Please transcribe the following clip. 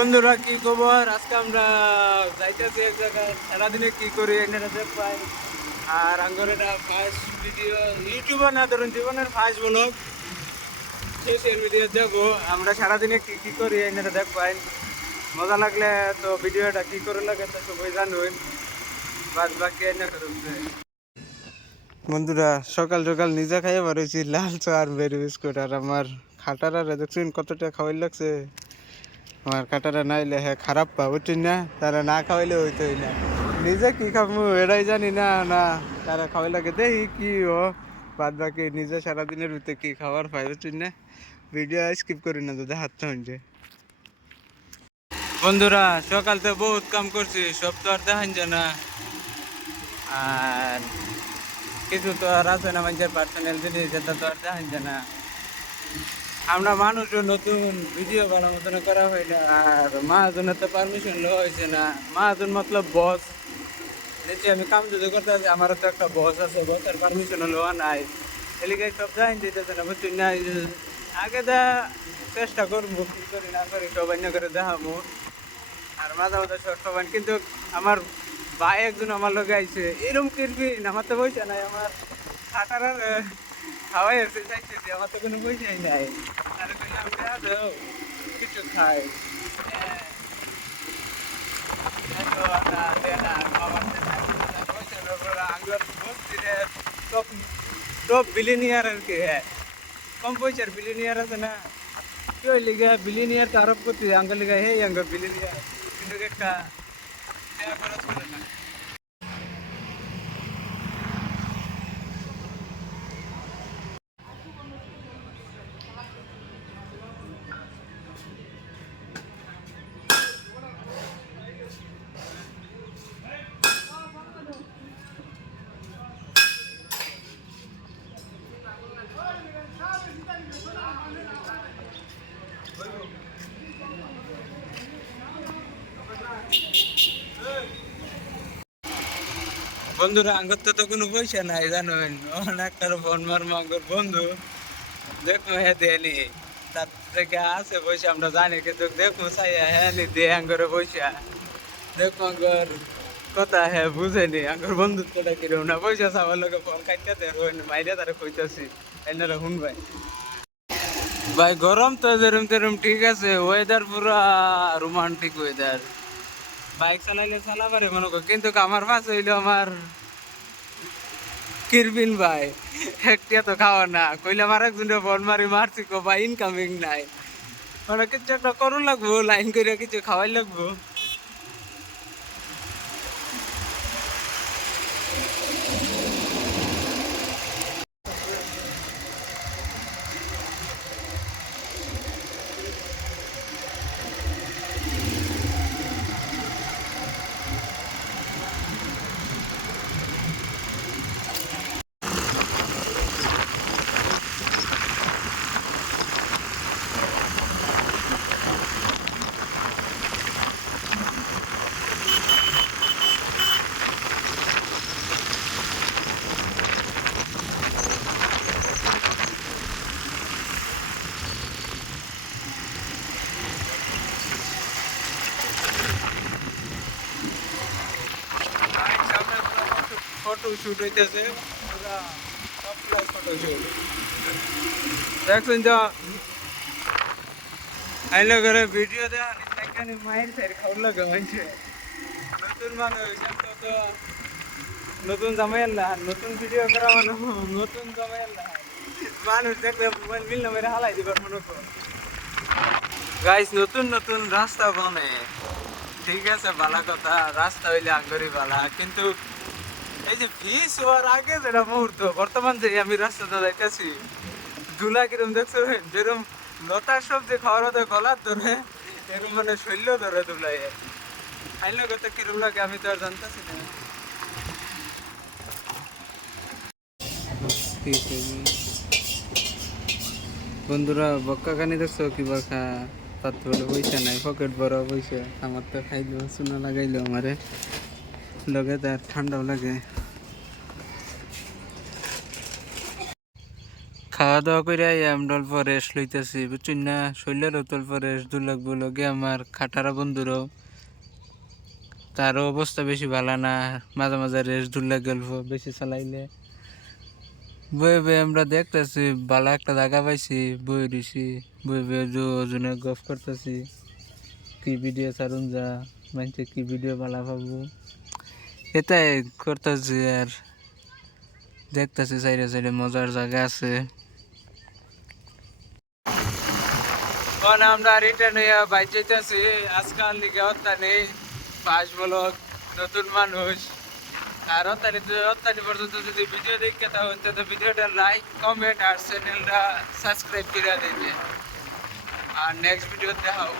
বন্ধুরা কি খবর? আজকে আমরা যাইতেছি এক জায়গায়, সারাদিনে কি করি এটা দেখবাই। আর আঙ্গর এটা ফার্স্ট ভিডিও, ইউটিউবে না ধরুন জীবনের ফার্স্ট ব্লগ সোশ্যাল মিডিয়া দেখবো। আমরা সারাদিনে কি কি করি এটা দেখবাই। মজা লাগলে তো ভিডিওটা কি করে লাগে তা সবাই জানুন। বাদ বাকি এনে করছে। বন্ধুরা সকাল সকাল নিজে খাইয়ে পারছি লাল চা আর বেরি বিস্কুট। আর আমার খাটারা দেখছেন কতটা খাওয়াই লাগছে। আমার কাটারা নাইলে হ্যাঁ খারাপ পা বুঝছি না, তারা না খাওয়াইলে হইতোই না। নিজে কি খাবো এটাই জানি না, না তারা খাওয়াই লাগে দেখি কি ও। বাদ বাকি নিজে সারাদিনের ভিতরে কি খাবার পাই বুঝছি না। ভিডিও স্কিপ করি না যদি হাত হইছে। বন্ধুরা সকাল তো বহুত কাম করছি, সব তো আর দেখান যায় না। আর কিছু তো আর আছে না মানুষের পার্সোনাল জিনিস, যেটা তো আর দেখান যায় না। আমরা মানুষও নতুন ভিডিও বানার মতন করা হয় না। আর মাহাজনের তো পারমিশন লওয়া হয়েছে না। মাহাজন মতলব বস, নিচে আমি কাম যদি করতে আছি, আমারও তো একটা বস আছে, বসের পারমিশন লওয়া নাই। এলিগে সব জাইন দিতেছে না বুঝছি না। আগে দা চেষ্টা করবো, কি করি না করি সবাই না করে দেখাবো। আর মাঝে মাঝে সবাই কিন্তু আমার ভাই একজন আমার লোক আইছে, এরকম কিরবিন আমার তো পয়সা নাই। আমার খাটার খাওয়াই আসছে চাইছে, আমার তো কোনো পয়সাই নাই। আর কইলাম দেয়া দাও কিছু খাই। টপ বিলিনিয়ার আর কি, হ্যাঁ কম পয়সার বিলিনিয়ার আছে না। কি হইলে গিয়া বিলিনিয়ার তো আরোপ করতে আঙ্গ লিগা হে আঙ্গ বিলিনিয়ার, কিন্তু একটা খরচ করে না। বন্ধুরা আঙ্গর তো কোনো পয়সা নাই জানেন, অনেকটার ফোন মারবো আঙ্গর বন্ধু দেখো হ্যাঁ দেয়নি, তার থেকে আছে পয়সা আমরা জানি, কিন্তু দেখো চাই হ্যাঁ নি দে আঙ্গরে পয়সা। দেখো আঙ্গর কথা হ্যাঁ বুঝেনি, আঙ্গর বন্ধুত্বটা কিরম না। পয়সা চাওয়ার লোকে ফোন কাটতে দেয় মাইরে তারা কইতাছি এনারা শুন ভাই। ভাই গরম তো যেরম তেরম ঠিক আছে, ওয়েদার পুরা রোমান্টিক ওয়েদার। বাইক চালাইলে চালাবারে মনে কর, কিন্তু আমার পাশে হইলো আমার কিরবিন ভাই। একটা তো খাওয়া না কইলে আমার একজনে ফোন মারি মারছি কো ভাই ইনকামিং নাই, মানে কিছু একটা করুন লাগবো, লাইন করে কিছু খাওয়াই লাগবো। ফটো শুট হইতেছে, পুরা টপ ক্লাস ফটো শুট দেখছেন তো। আইলো করে ভিডিও দেওয়া নিতাইখানি মায়ের সাইড খাওয়ার লাগে হয়েছে। নতুন মানুষ তো তো নতুন জামাইল্লা, নতুন ভিডিও করা মানুষ নতুন জামাইল্লা, মানুষ দেখলে মোবাইল মিল না মেরে হালাই দিবার মনে কর। গাইস নতুন নতুন রাস্তা বনে, ঠিক আছে ভালো কথা, রাস্তা হইলে আঙ্গরি ভালা, কিন্তু এই যে ফিস হওয়ার আগে যেটা মুহূর্ত, বর্তমান যে আমি রাস্তাটা যাইতেছি ধুলা কিরম দেখছো, যেরকম লতার সবজি খাওয়ার হতে গলার ধরে, এরকম মানে শৈল্য ধরে ধুলাই আইলো কত কিরম লাগে আমি তো আর জানতেছি না। বন্ধুরা বক্কা কানি দেখছো কি বাখা, তার তো বলে পয়সা নাই, পকেট বড় পয়সা। আমার তো খাইলো চুনা লাগাইলো আমারে লগে, তার ঠান্ডাও লাগে। খাওয়া দাওয়া করে আমরা অল্প রেস্ট লইতেছি বুঝছেন না, শরীরেরও তো অল্প রেস্ট দূর লাগবো, লগে আমার খাটারা বন্ধুরও তারও অবস্থা বেশি ভালো না, মাঝে মাঝে রেস্ট দূর লাগে অল্প বেশি চালাইলে। বয়ে বয়ে আমরা দেখতেছি ভালো একটা জায়গা পাইছি, বয়ে রয়েছি, বয়ে বয়ে ওজনে গফ করতেছি কি ভিডিও ছাড়ুন যা, মানুষে কি ভিডিও ভালো পাবো এটাই করতেছি। আর দেখতেছি সাইডে সাইডে মজার জায়গা আছে। কারণ আমরা রিটার্ন হইয়া বাইক যেতেছি, আজকাল লিগে হত্যা নেই, পাঁচ ব্লগ নতুন মানুষ। আর অত্যানি পর্যন্ত যদি ভিডিও দেখতে তাহলে তো ভিডিওটা লাইক কমেন্ট আর চ্যানেলটা সাবস্ক্রাইব করে দিলে। আর নেক্সট ভিডিও দেখাও।